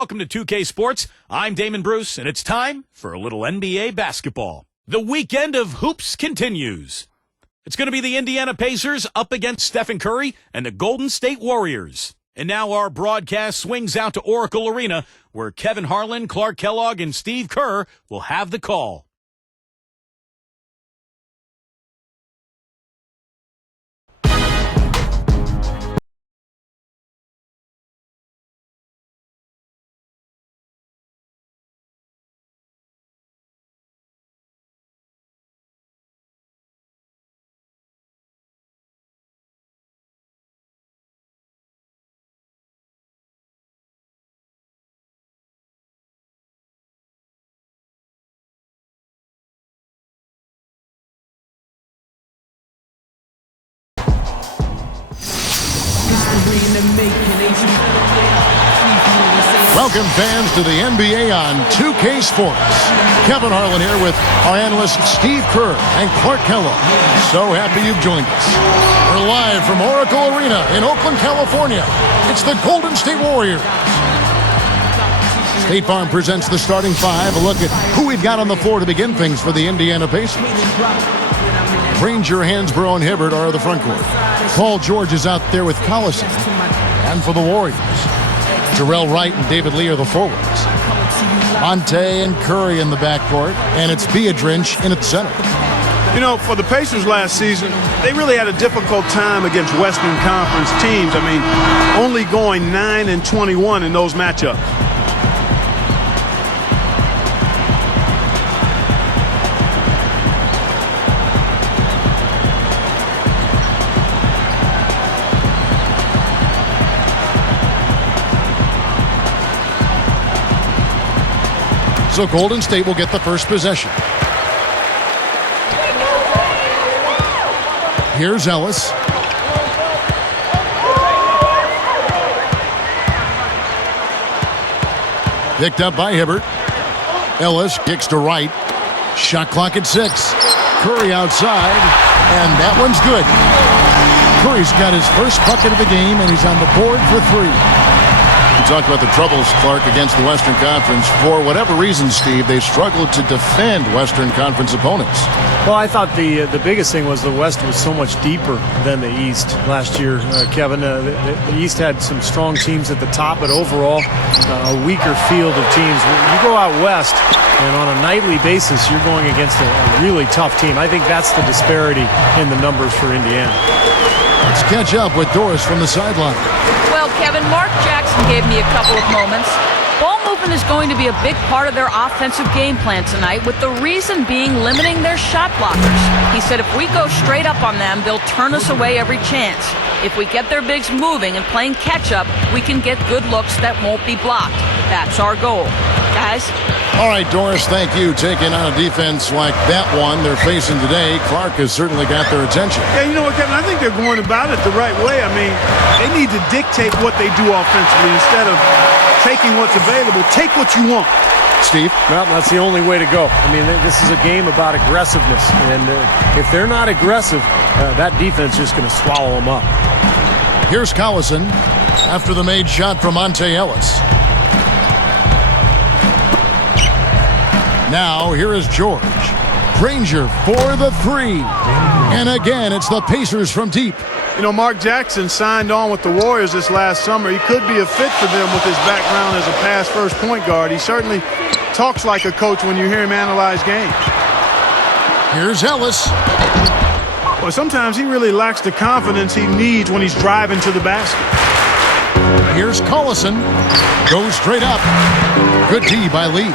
Welcome to 2K Sports. I'm Damon Bruce, and it's time for a little NBA basketball. The weekend of hoops continues. It's going to be the Indiana Pacers up against Stephen Curry and the Golden State Warriors. And now our broadcast swings out to Oracle Arena, where Kevin Harlan, Clark Kellogg, and Steve Kerr will have the call. Welcome, fans, to the NBA on 2K Sports. Kevin Harlan here with our analysts Steve Kerr and Clark Kellogg. So happy you've joined us. We're live from Oracle Arena in Oakland, California. It's the Golden State Warriors. State Farm presents the starting five. A look at who we've got on the floor to begin things for the Indiana Pacers. Granger, Hansbrough, and Hibbert are the front court. Paul George is out there with Collison. And for the Warriors, Jarrell Wright and David Lee are the forwards. Monte and Curry in the backcourt, and it's Biedrins in at center. You know, for the Pacers last season, they really had a difficult time against Western Conference teams. I mean, only going 9-21 in those matchups. So Golden State will get the first possession. Here's Ellis. Picked up by Hibbert. Ellis kicks to Wright. Shot clock at 6. Curry outside, and that one's good. Curry's got his first bucket of the game, and he's on the board for 3. We talked about the troubles, Clark, against the Western Conference. For whatever reason, Steve, they struggled to defend Western Conference opponents. Well, I thought the biggest thing was the West was so much deeper than the East last year, Kevin. The East had some strong teams at the top, but overall a weaker field of teams. You go out West, and on a nightly basis, you're going against a really tough team. I think that's the disparity in the numbers for Indiana. Let's catch up with Doris from the sideline. Well, Kevin, Mark Jackson gave me a couple of moments. Ball movement is going to be a big part of their offensive game plan tonight, with the reason being limiting their shot blockers. He said if we go straight up on them, they'll turn us away every chance. If we get their bigs moving and playing catch-up, we can get good looks that won't be blocked. That's our goal. Guys? All right, Doris, thank you. Taking on a defense like that one they're facing today, Clark has certainly got their attention. Yeah, you know what, Kevin? I think they're going about it the right way. I mean, they need to dictate what they do offensively instead of taking what's available. Take what you want. Steve? Well, that's the only way to go. I mean, this is a game about aggressiveness, and if they're not aggressive, that defense is just going to swallow them up. Here's Collison after the made shot from Monte Ellis. Now, here is George. Granger for the 3. And again, it's the Pacers from deep. You know, Mark Jackson signed on with the Warriors this last summer. He could be a fit for them with his background as a pass-first point guard. He certainly talks like a coach when you hear him analyze games. Here's Ellis. Well, sometimes he really lacks the confidence he needs when he's driving to the basket. Here's Collison. Goes straight up. Good D by Lee.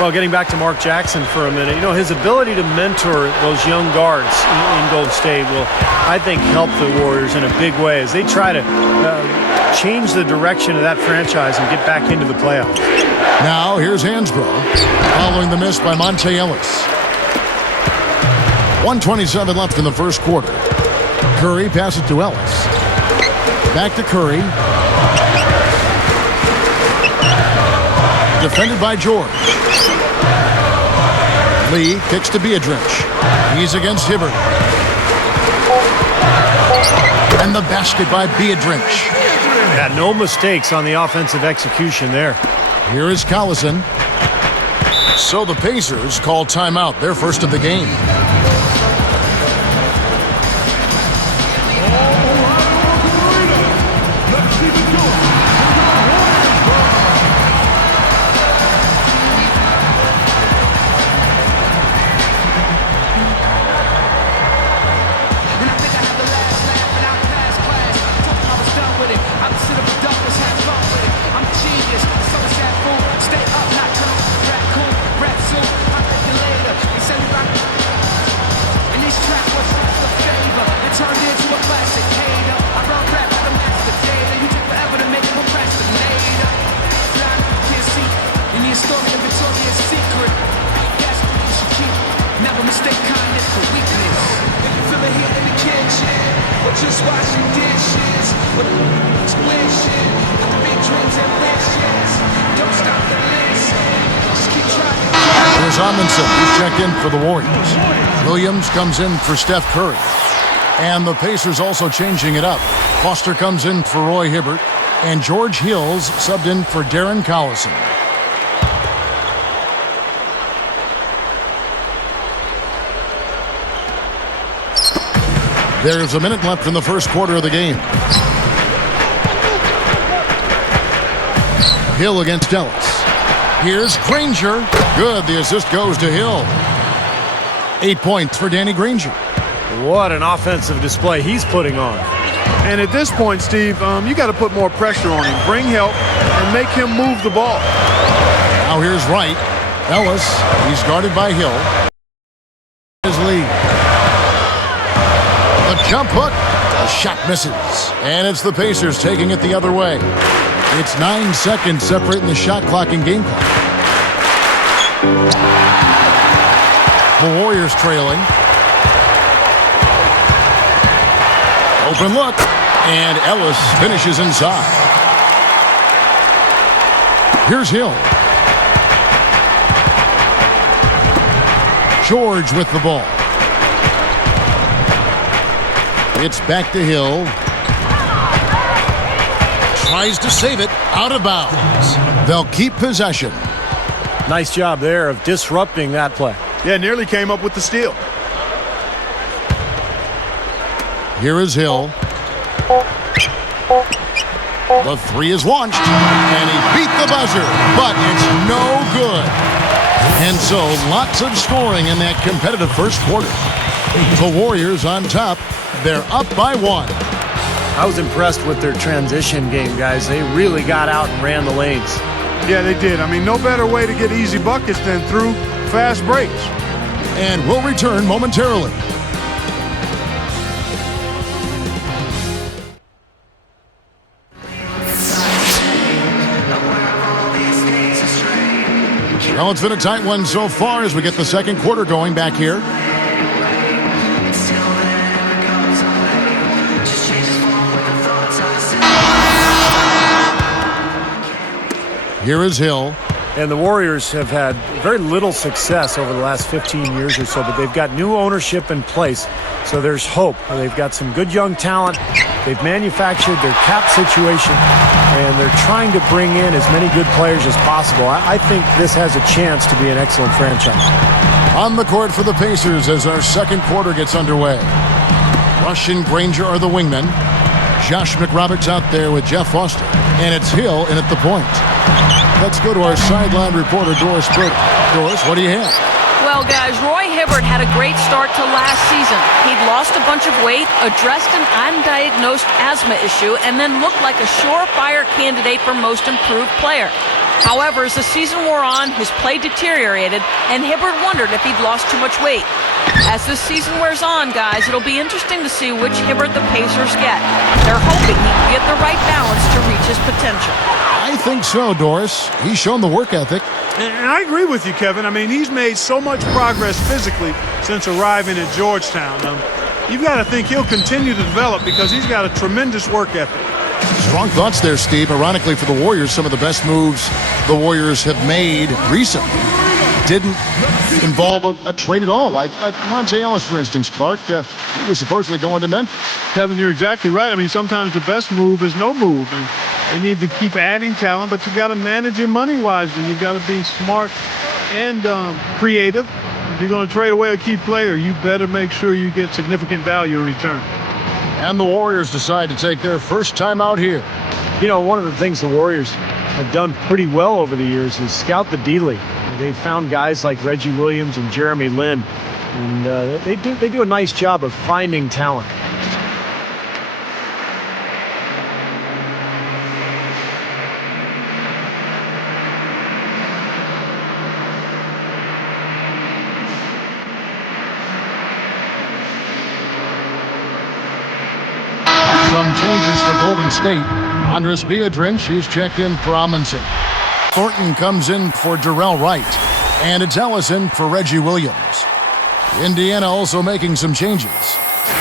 Well, getting back to Mark Jackson for a minute, you know, his ability to mentor those young guards in Golden State will, I think, help the Warriors in a big way as they try to change the direction of that franchise and get back into the playoffs. Now, here's Hansbrough, following the miss by Monte Ellis. 1:27 left in the first quarter. Curry passes to Ellis. Back to Curry. Defended by George. Lee kicks to Biedrins. He's against Hibbert. And the basket by Biedrins. Yeah, no mistakes on the offensive execution there. Here is Collison. So the Pacers call timeout, their first of the game. Just washing dishes with tuition. Big dreams and wishes. Don't stop the list. Just keep trying. Here's Amundsen. He's checked in for the Warriors. Williams comes in for Steph Curry. And the Pacers also changing it up. Foster comes in for Roy Hibbert. And George Hills subbed in for Darren Collison. There's a minute left in the first quarter of the game. Hill against Ellis. Here's Granger. Good. The assist goes to Hill. 8 points for Danny Granger. What an offensive display he's putting on. And at this point, Steve, you got to put more pressure on him. Bring help and make him move the ball. Now here's Wright. Ellis. He's guarded by Hill. His lead. The jump hook. The shot misses. And it's the Pacers taking it the other way. It's 9 seconds separating the shot clock and game clock. The Warriors trailing. Open look. And Ellis finishes inside. Here's Hill. George with the ball. It's back to Hill. Tries to save it. Out of bounds. They'll keep possession. Nice job there of disrupting that play. Yeah, nearly came up with the steal. Here is Hill. The three is launched. And he beat the buzzer. But it's no good. And so lots of scoring in that competitive first quarter. The Warriors on top. They're up by 1. I was impressed with their transition game, guys. They really got out and ran the lanes. Yeah, they did. I mean, no better way to get easy buckets than through fast breaks. And we'll return momentarily. Well, it's been a tight one so far as we get the second quarter going back here. Here is Hill. And the Warriors have had very little success over the last 15 years or so, but they've got new ownership in place, so there's hope. They've got some good young talent. They've manufactured their cap situation, and they're trying to bring in as many good players as possible. I think this has a chance to be an excellent franchise. On the court for the Pacers as our second quarter gets underway. Rush and Granger are the wingmen. Josh McRoberts out there with Jeff Foster. And it's Hill in at the point. Let's go to our sideline reporter, Doris Burke. Doris, what do you have? Well, guys, Roy Hibbert had a great start to last season. He'd lost a bunch of weight, addressed an undiagnosed asthma issue, and then looked like a surefire candidate for most improved player. However, as the season wore on, his play deteriorated, and Hibbert wondered if he'd lost too much weight. As this season wears on, guys, it'll be interesting to see which Hibbert the Pacers get. They're hoping he can get the right balance to reach his potential. I think so, Doris. He's shown the work ethic. And I agree with you, Kevin. I mean, he's made so much progress physically since arriving at Georgetown. You've got to think he'll continue to develop because he's got a tremendous work ethic. Strong thoughts there, Steve. Ironically for the Warriors, some of the best moves the Warriors have made recently didn't involve a trade at all. Like Monte Ellis, for instance, Clark, he was supposedly going to Memphis. Kevin, you're exactly right. I mean, sometimes the best move is no move. They need to keep adding talent, but you got to manage your money wisely. You got to be smart and creative. If you're going to trade away a key player, you better make sure you get significant value in return. And the Warriors decide to take their first time out here. You know, one of the things the Warriors have done pretty well over the years is scout the D-League. They've found guys like Reggie Williams and Jeremy Lin, and they do a nice job of finding talent. Some changes for Golden State. Andres Biedrins, she's checked in for Amundsen. Thornton comes in for Darrell Wright. And it's Ellison for Reggie Williams. Indiana also making some changes.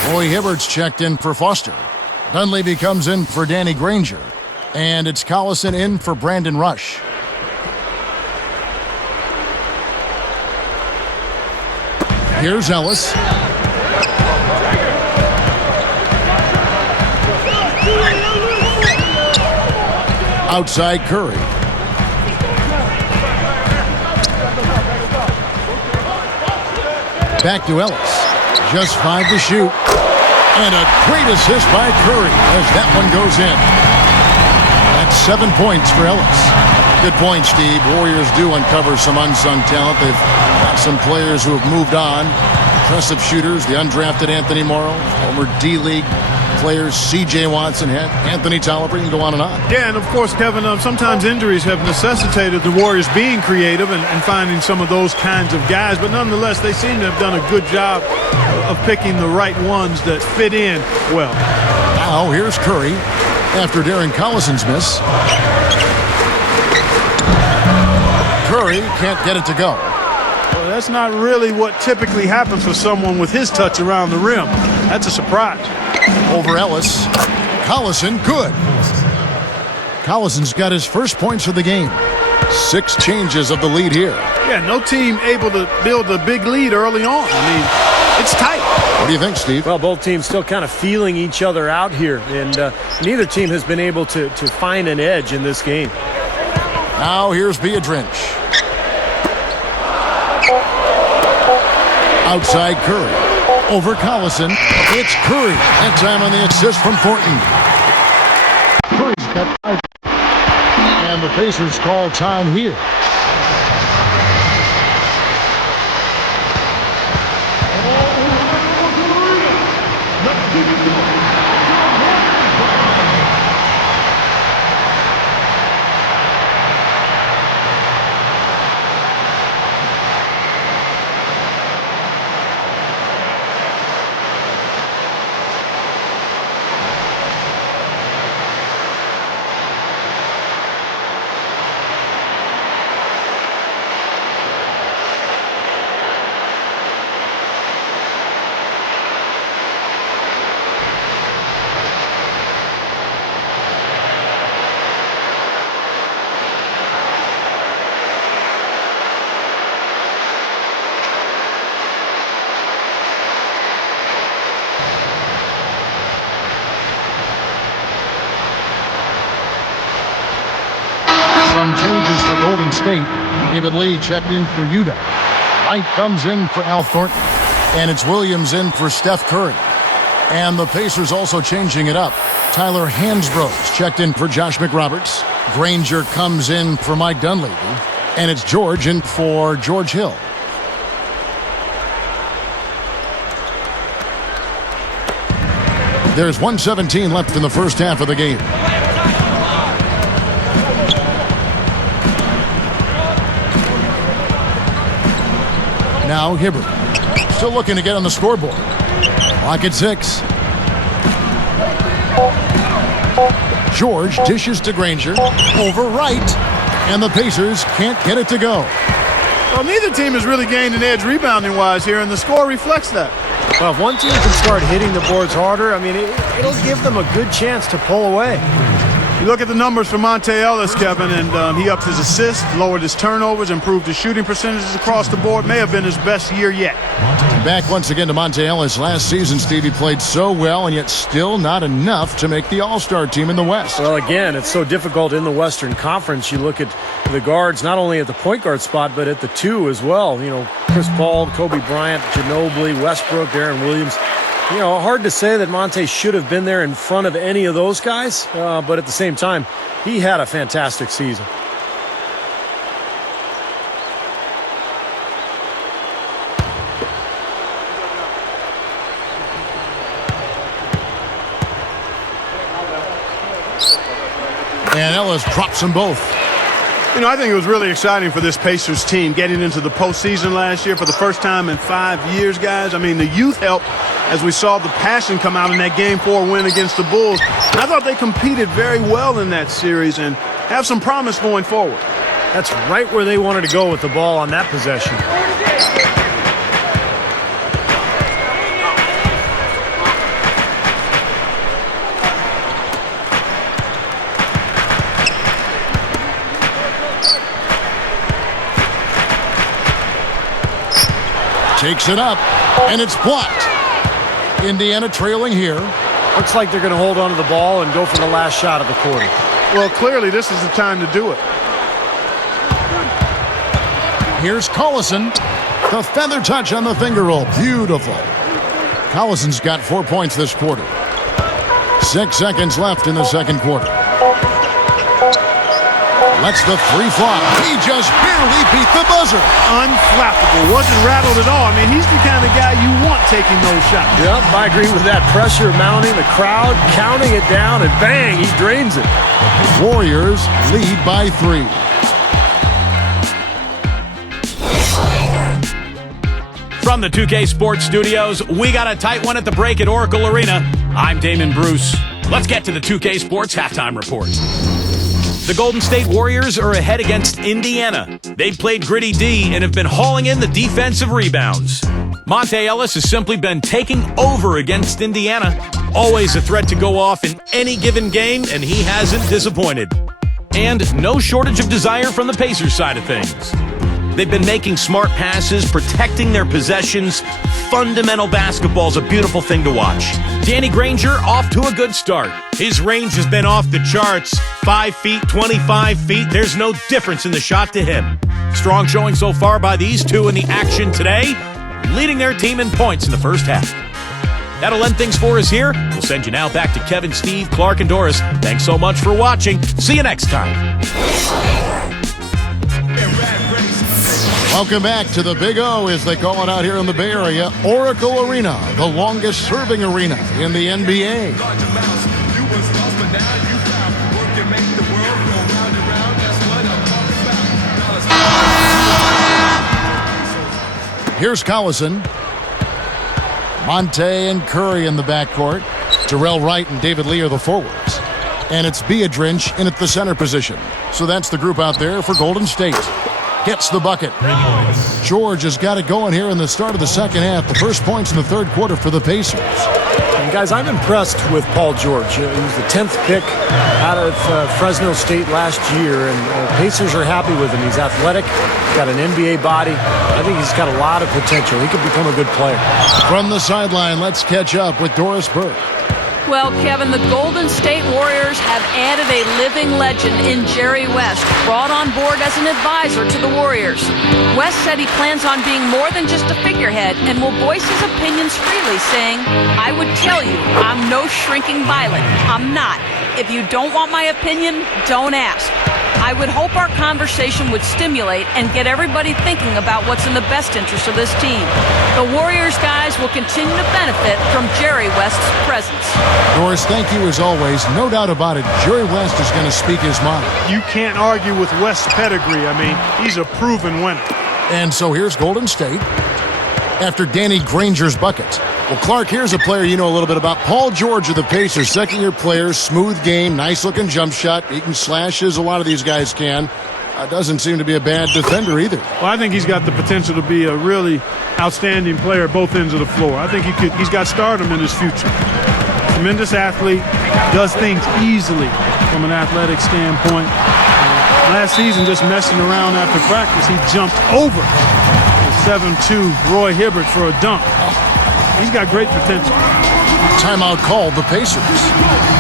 Roy Hibbert's checked in for Foster. Dunleavy comes in for Danny Granger. And it's Collison in for Brandon Rush. Here's Ellis. Outside Curry. Back to Ellis. Just 5 to shoot. And a great assist by Curry as that one goes in. That's 7 points for Ellis. Good point, Steve. Warriors do uncover some unsung talent. They've got some players who have moved on. Impressive shooters, the undrafted Anthony Morrow, former D-League players, C.J. Watson, Anthony Tolliver, you can go on and on. Yeah, and of course, Kevin, sometimes injuries have necessitated the Warriors being creative and finding some of those kinds of guys, but nonetheless, they seem to have done a good job of picking the right ones that fit in well. Now, here's Curry after Darren Collison's miss. Curry can't get it to go. Well, that's not really what typically happens for someone with his touch around the rim. That's a surprise. Over Ellis. Collison, good. Collison's got his first points of the game. 6 changes of the lead here. Yeah, no team able to build a big lead early on. I mean, it's tight. What do you think, Steve? Well, both teams still kind of feeling each other out here, and neither team has been able to find an edge in this game. Now here's Biedrins. Outside Curry. Over Collison. It's Curry. That time on the assist from Thornton. Curry's got 5. And the Pacers call time here. Some changes for Golden State. David Lee checked in for Utah. Wright comes in for Al Thornton. And it's Williams in for Steph Curry. And the Pacers also changing it up. Tyler Hansbrough's checked in for Josh McRoberts. Granger comes in for Mike Dunleavy. And it's George in for George Hill. There's 1:17 left in the first half of the game. Now Hibbert. Still looking to get on the scoreboard. Clock at 6. George dishes to Granger. Over Wright. And the Pacers can't get it to go. Well, neither team has really gained an edge rebounding-wise here, and the score reflects that. Well, if one team can start hitting the boards harder, I mean, it'll give them a good chance to pull away. You look at the numbers for Monte Ellis, Kevin, and he upped his assists, lowered his turnovers, improved his shooting percentages across the board. May have been his best year yet. Back once again to Monte Ellis. Last season, Stevie played so well, and yet still not enough to make the All-Star team in the West. Well, again, it's so difficult in the Western Conference. You look at the guards, not only at the point guard spot, but at the two as well. You know, Chris Paul, Kobe Bryant, Ginobili, Westbrook, Darren Williams. You know, hard to say that Monte should have been there in front of any of those guys, but at the same time, he had a fantastic season. And Ellis drops them both. You know, I think it was really exciting for this Pacers team getting into the postseason last year for the first time in 5 years, guys. I mean, the youth helped as we saw the passion come out in that Game 4 win against the Bulls. And I thought they competed very well in that series and have some promise going forward. That's right where they wanted to go with the ball on that possession. Takes it up, and it's blocked. Indiana trailing here. Looks like they're going to hold on to the ball and go for the last shot of the quarter. Well, clearly this is the time to do it. Here's Collison. The feather touch on the finger roll. Beautiful. Collison's got 4 points this quarter. 6 seconds left in the second quarter. Lets the three flop. He just barely beat the buzzer. Unflappable. Wasn't rattled at all. I mean, he's the kind of guy you want taking those shots. Yep, I agree with that. Pressure mounting, the crowd counting it down, and bang, he drains it. Warriors lead by 3. From the 2K Sports Studios, we got a tight one at the break at Oracle Arena. I'm Damon Bruce. Let's get to the 2K Sports halftime report. The Golden State Warriors are ahead against Indiana. They've played gritty D and have been hauling in the defensive rebounds. Monte Ellis has simply been taking over against Indiana. Always a threat to go off in any given game, and he hasn't disappointed. And no shortage of desire from the Pacers side of things. They've been making smart passes, protecting their possessions. Fundamental basketball's a beautiful thing to watch. Danny Granger off to a good start. His range has been off the charts. 5 feet, 25 feet. There's no difference in the shot to him. Strong showing so far by these two in the action today, leading their team in points in the first half. That'll end things for us here. We'll send you now back to Kevin, Steve, Clark, and Doris. Thanks so much for watching. See you next time. Welcome back to the Big O, as they call it out here in the Bay Area. Oracle Arena, the longest serving arena in the NBA. Here's Collison. Monte and Curry in the backcourt. Terrell Wright and David Lee are the forwards. And it's Biedrins in at the center position. So that's the group out there for Golden State. Gets the bucket. George has got it going here in the start of the second half. The first points in the third quarter for the Pacers. And guys, I'm impressed with Paul George. He was the 10th pick out of Fresno State last year, and Pacers are happy with him. He's athletic, got an NBA body. I think he's got a lot of potential. He could become a good player. From the sideline, let's catch up with Doris Burke. Well, Kevin, the Golden State Warriors have added a living legend in Jerry West, brought on board as an advisor to the Warriors. West said he plans on being more than just a figurehead and will voice his opinions freely, saying, "I would tell you, I'm no shrinking violet. I'm not. If you don't want my opinion, don't ask." I would hope our conversation would stimulate and get everybody thinking about what's in the best interest of this team. The Warriors guys will continue to benefit from Jerry West's presence. Doris, thank you as always. No doubt about it, Jerry West is going to speak his mind. You can't argue with West's pedigree. I mean, he's a proven winner. And so here's Golden State after Danny Granger's bucket. Well, Clark, here's a player you know a little bit about. Paul George of the Pacers, second-year player, smooth game, nice-looking jump shot. He can slash as a lot of these guys can. Doesn't seem to be a bad defender either. Well, I think he's got the potential to be a really outstanding player at both ends of the floor. I think he's got stardom in his future. tremendous athlete, does things easily from an athletic standpoint. Last season, just messing around after practice, he jumped over the 7'2" Roy Hibbert for a dunk. He's got great potential. Timeout called the Pacers.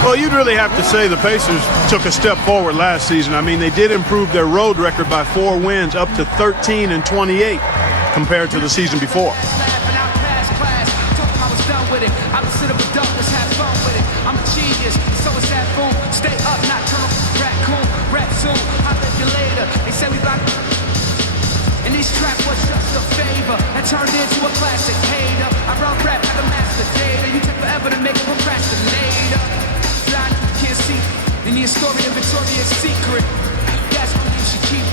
Well, you'd really have to say the Pacers took a step forward last season. I mean, they did improve their road record by 4 wins up to 13-28 compared to the season before. And this track was just a favor that turned into a classic. Hater, I run rap like a master data. You take forever to make a procrastinator. Blind, can't see. In the story of Victoria's Secret, that's what you should keep.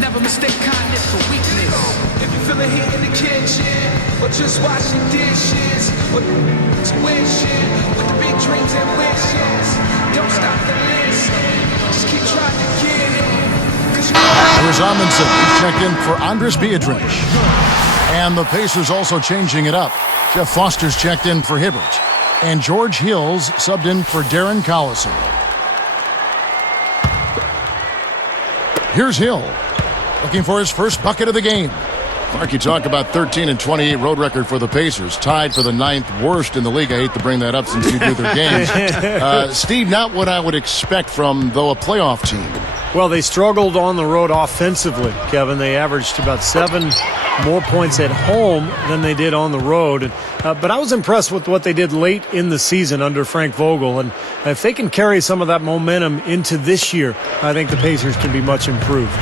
Never mistake kindness for weakness. If you feel the heat in the kitchen, or just washing dishes, or wishing with the big dreams and wishes, don't stop the list. Just keep trying to get it. Here's Amundsen. He's checked in for Andres Biedrins. And the Pacers also changing it up. Jeff Foster's checked in for Hibbert. And George Hills subbed in for Darren Collison. Here's Hill, looking for his first bucket of the game. Mark, you talk about 13-28 road record for the Pacers, tied for the 9th worst in the league. I hate to bring that up since you do their games. Steve, not what I would expect from, though, a playoff team. Well, they struggled on the road offensively, Kevin. They averaged about 7 more points at home than they did on the road. But I was impressed with what they did late in the season under Frank Vogel. And if they can carry some of that momentum into this year, I think the Pacers can be much improved.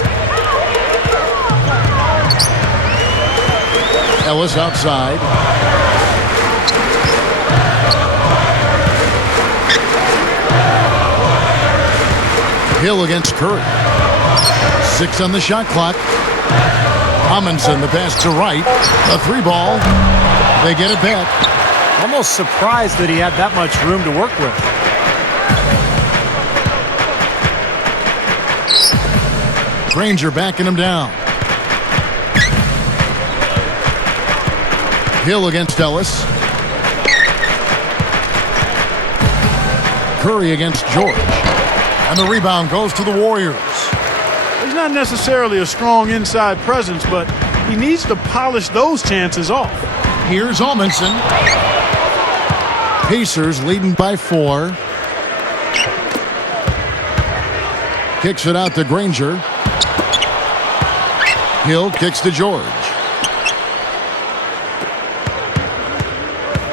Ellis outside. Hill against Curry. 6 on the shot clock. Amundsen, the pass to Wright. A 3-ball. They get it back. Almost surprised that he had that much room to work with. Granger backing him down. Hill against Ellis. Curry against George. And the rebound goes to the Warriors. He's not necessarily a strong inside presence, but he needs to polish those chances off. Here's Amundsen. Pacers leading by 4. Kicks it out to Granger. Hill kicks to George.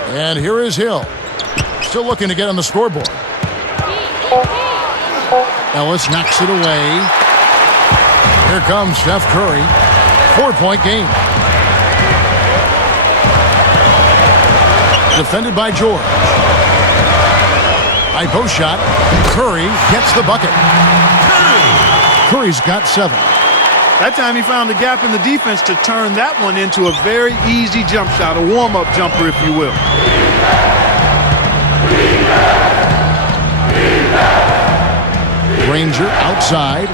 And here is Hill. Still looking to get on the scoreboard. Ellis knocks it away. Here comes Steph Curry. 4-point game. Defended by George. High post shot. Curry gets the bucket. Curry's got 7. That time he found a gap in the defense to turn that one into a very easy jump shot, a warm-up jumper, if you will. Granger outside.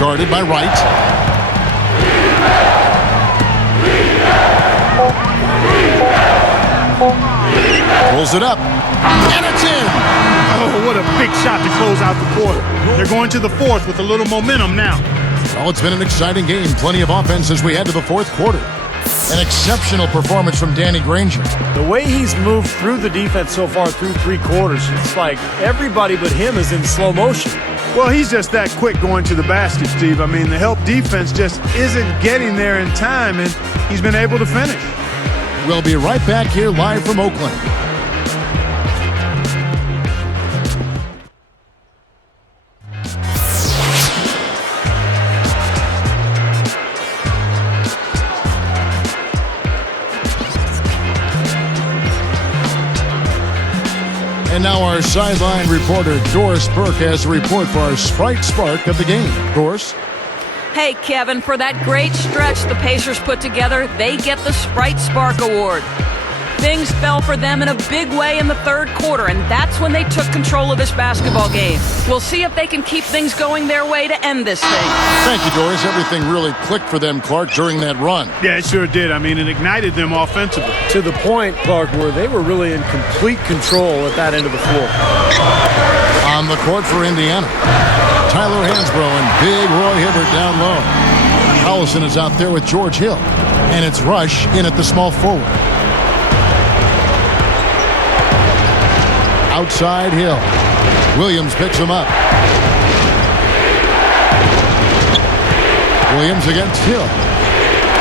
Guarded by Wright. Pulls it up. And it's in. Oh, what a big shot to close out the quarter. They're going to the 4th with a little momentum now. Oh, it's been an exciting game. Plenty of offense as we head to the 4th quarter. An exceptional performance from Danny Granger. The way he's moved through the defense so far through 3 quarters, it's like everybody but him is in slow motion. Well, he's just that quick going to the basket, Steve. I mean, the help defense just isn't getting there in time, and he's been able to finish. We'll be right back here live from Oakland. And now our sideline reporter, Doris Burke, has a report for our Sprite Spark of the game. Doris? Hey, Kevin, for that great stretch the Pacers put together, they get the Sprite Spark Award. things fell for them in a big way in the third quarter, and that's when they took control of this basketball game. We'll see if they can keep things going their way to end this thing. Thank you, Doris. Everything really clicked for them, Clark, during that run. Yeah, it sure did. I mean, it ignited them offensively. To the point, Clark, where they were really in complete control at that end of the floor. On the court for Indiana, Tyler Hansbrough and big Roy Hibbert down low. Collison is out there with George Hill, and it's Rush in at the small forward. Outside Hill. Williams picks him up. Williams against Hill.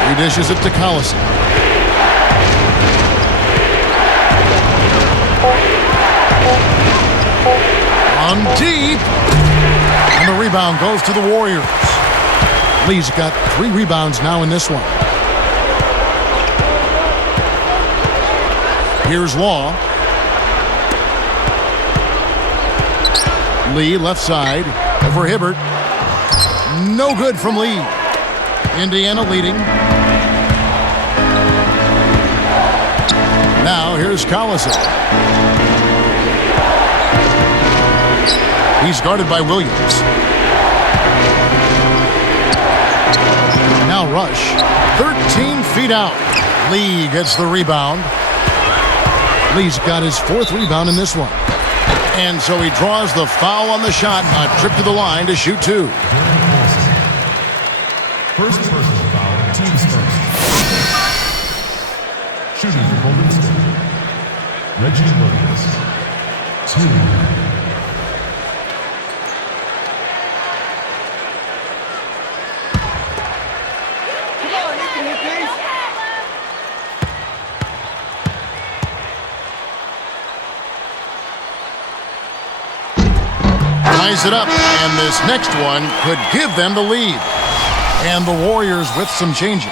He dishes it to Collison. On deep. And the rebound goes to the Warriors. Lee's got 3 rebounds now in this one. Here's Law. Lee left side over Hibbert. No good from Lee. Indiana leading. Now here's Collison. He's guarded by Williams. Now Rush. 13 feet out. Lee gets the rebound. Lee's got his 4th rebound in this one. And so he draws the foul on the shot. A trip to the line to shoot 2. First personal foul, team starts. Shooting for Golden State. Reggie Williams. 2. Ties it up, and this next one could give them the lead. And the Warriors with some changes.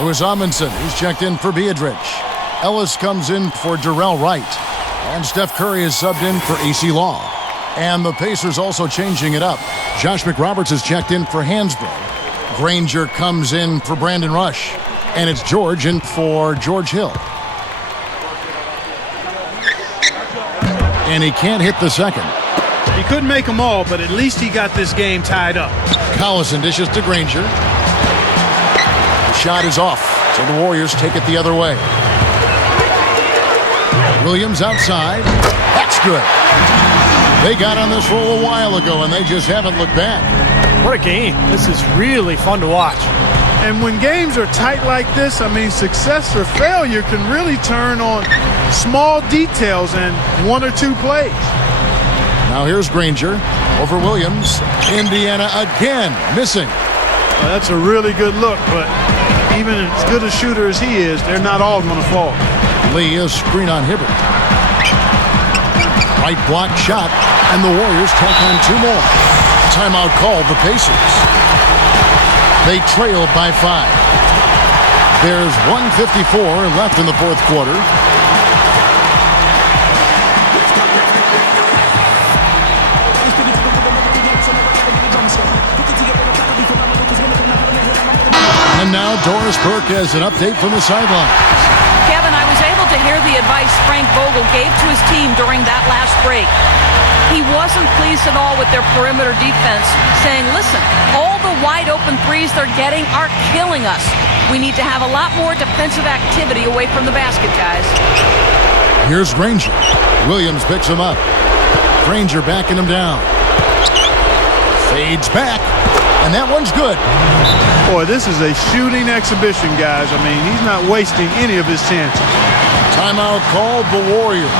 Lewis Amundsen, he's checked in for Biedrich. Ellis comes in for Darrell Wright. And Steph Curry is subbed in for AC Law. And the Pacers also changing it up. Josh McRoberts is checked in for Hansbrough. Granger comes in for Brandon Rush. And it's George in for George Hill. And he can't hit the second. He couldn't make them all, but at least he got this game tied up. Collison dishes to Granger. The shot is off, so the Warriors take it the other way. Williams outside. That's good. They got on this roll a while ago, and they just haven't looked back. What a game. This is really fun to watch. And when games are tight like this, I mean, success or failure can really turn on small details and 1 or 2 plays. Now here's Granger over Williams. Indiana again missing. Well, that's a really good look, but even as good a shooter as he is, they're not all going to fall. Lee is screen on Hibbert. Right block shot, and the Warriors tack on 2 more. Timeout called the Pacers. They trail by 5. There's 1:54 left in the 4th quarter. And now Doris Burke has an update from the sideline. Kevin, I was able to hear the advice Frank Vogel gave to his team during that last break. He wasn't pleased at all with their perimeter defense, saying, listen, all the wide open threes they're getting are killing us. We need to have a lot more defensive activity away from the basket, guys. Here's Granger. Williams picks him up. Granger backing him down. Fades back. And that one's good. Boy, this is a shooting exhibition, guys. I mean, he's not wasting any of his chances. Timeout called the Warriors.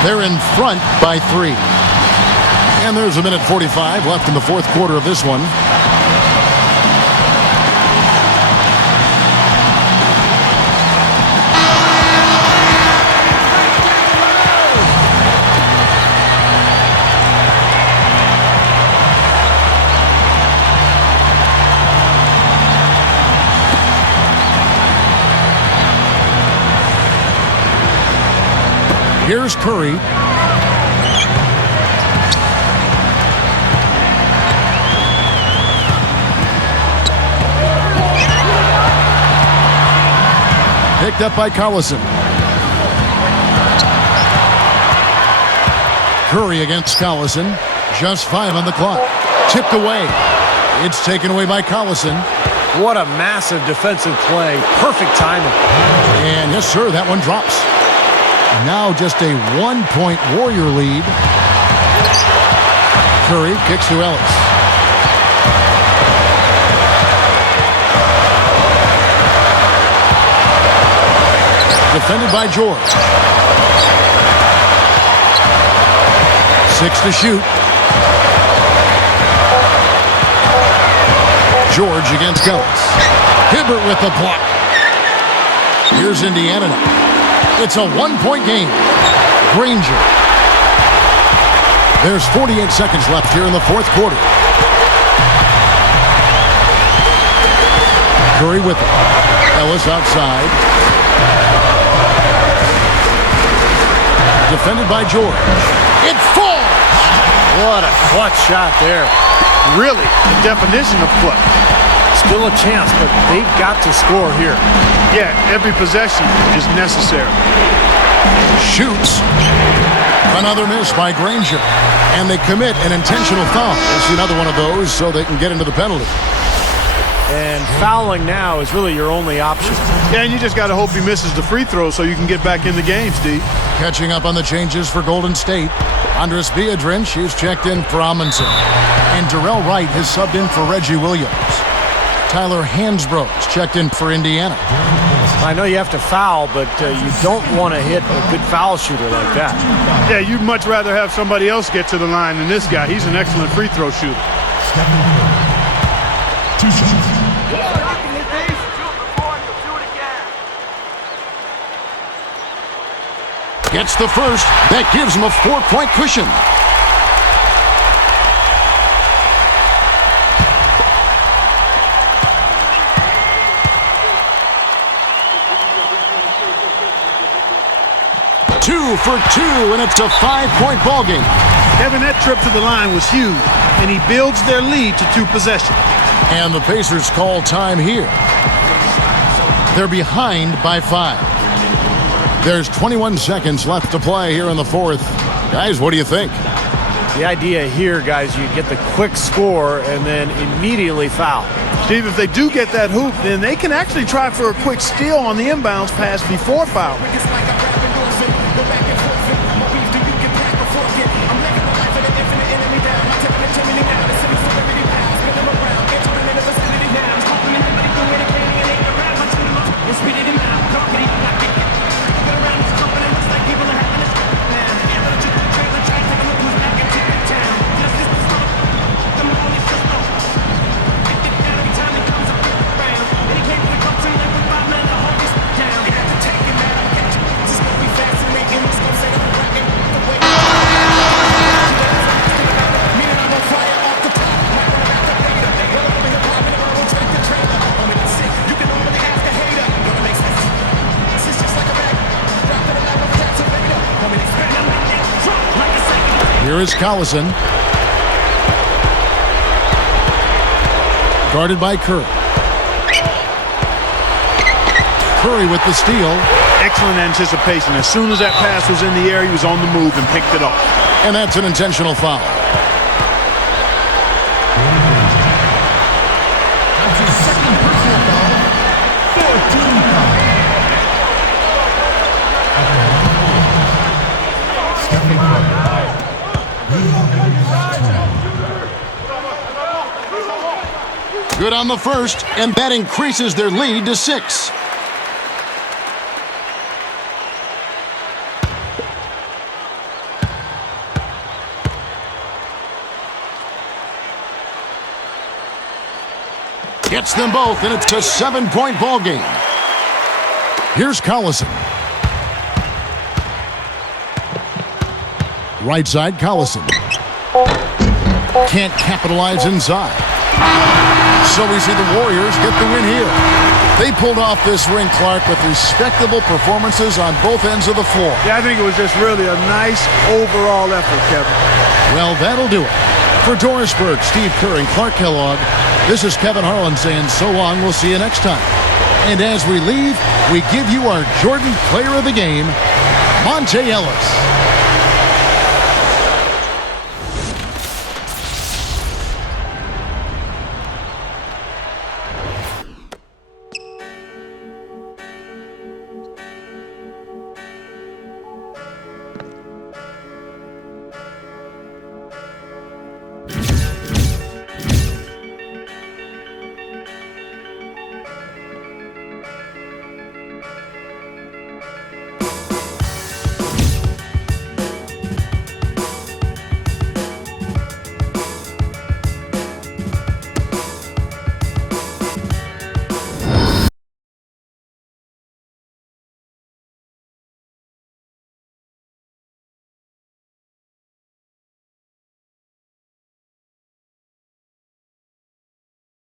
They're in front by 3. And there's 1:45 left in the 4th quarter of this one. Here's Curry. picked up by Collison. Curry against Collison. Just 5 on the clock. Tipped away. It's taken away by Collison. What a massive defensive play. Perfect timing. And yes, sir, that one drops. Now just a 1-point Warrior lead. Curry kicks to Ellis. Defended by George. 6 to shoot. George against Ellis. Hibbert with the block. Here's Indiana now. It's a 1-point game. Granger. There's 48 seconds left here in the fourth quarter. Curry with it. Ellis outside. Defended by George. It falls! What a clutch shot there. Really, the definition of clutch. Still a chance, but they've got to score here. Yeah, every possession is necessary. Shoots. Another miss by Granger. And they commit an intentional foul. We'll see another one of those so they can get into the penalty. And fouling now is really your only option. Yeah, and you just got to hope he misses the free throw so you can get back in the game, Steve. Catching up on the changes for Golden State. Andres Biedrins is checked in for Amundsen. And Darrell Wright has subbed in for Reggie Williams. Tyler Hansbrough is checked in for Indiana. I know you have to foul, but you don't want to hit a good foul shooter like that. Yeah, you'd much rather have somebody else get to the line than this guy. He's an excellent free throw shooter. Stephen Curry. 2 shots. Gets the first. That gives him a 4-point cushion. Two for 2, and it's a 5-point ball game. Kevin, that trip to the line was huge, and he builds their lead to 2 possessions. And the Pacers call time here. They're behind by 5. There's 21 seconds left to play here in the fourth. Guys, what do you think? The idea here, guys, you get the quick score and then immediately foul. Steve, if they do get that hoop, then they can actually try for a quick steal on the inbounds pass before foul. Here is Collison. Guarded by Curry. Curry with the steal. Excellent anticipation. As soon as that pass was in the air, he was on the move and picked it off. And that's an intentional foul. That's his second personal foul. 14 foul. Stephen Curry. Good on the first, and that increases their lead to 6. Gets them both, and it's a 7-point ball game. Here's Collison. Right side, Collison. Can't capitalize inside. So we see the Warriors get the win here. They pulled off this ring, Clark, with respectable performances on both ends of the floor. Yeah, I think it was just really a nice overall effort, Kevin. Well, that'll do it. For Doris Burke, Steve Kerr, and Clark Kellogg, this is Kevin Harlan saying so long. We'll see you next time. And as we leave, we give you our Jordan Player of the Game, Monte Ellis.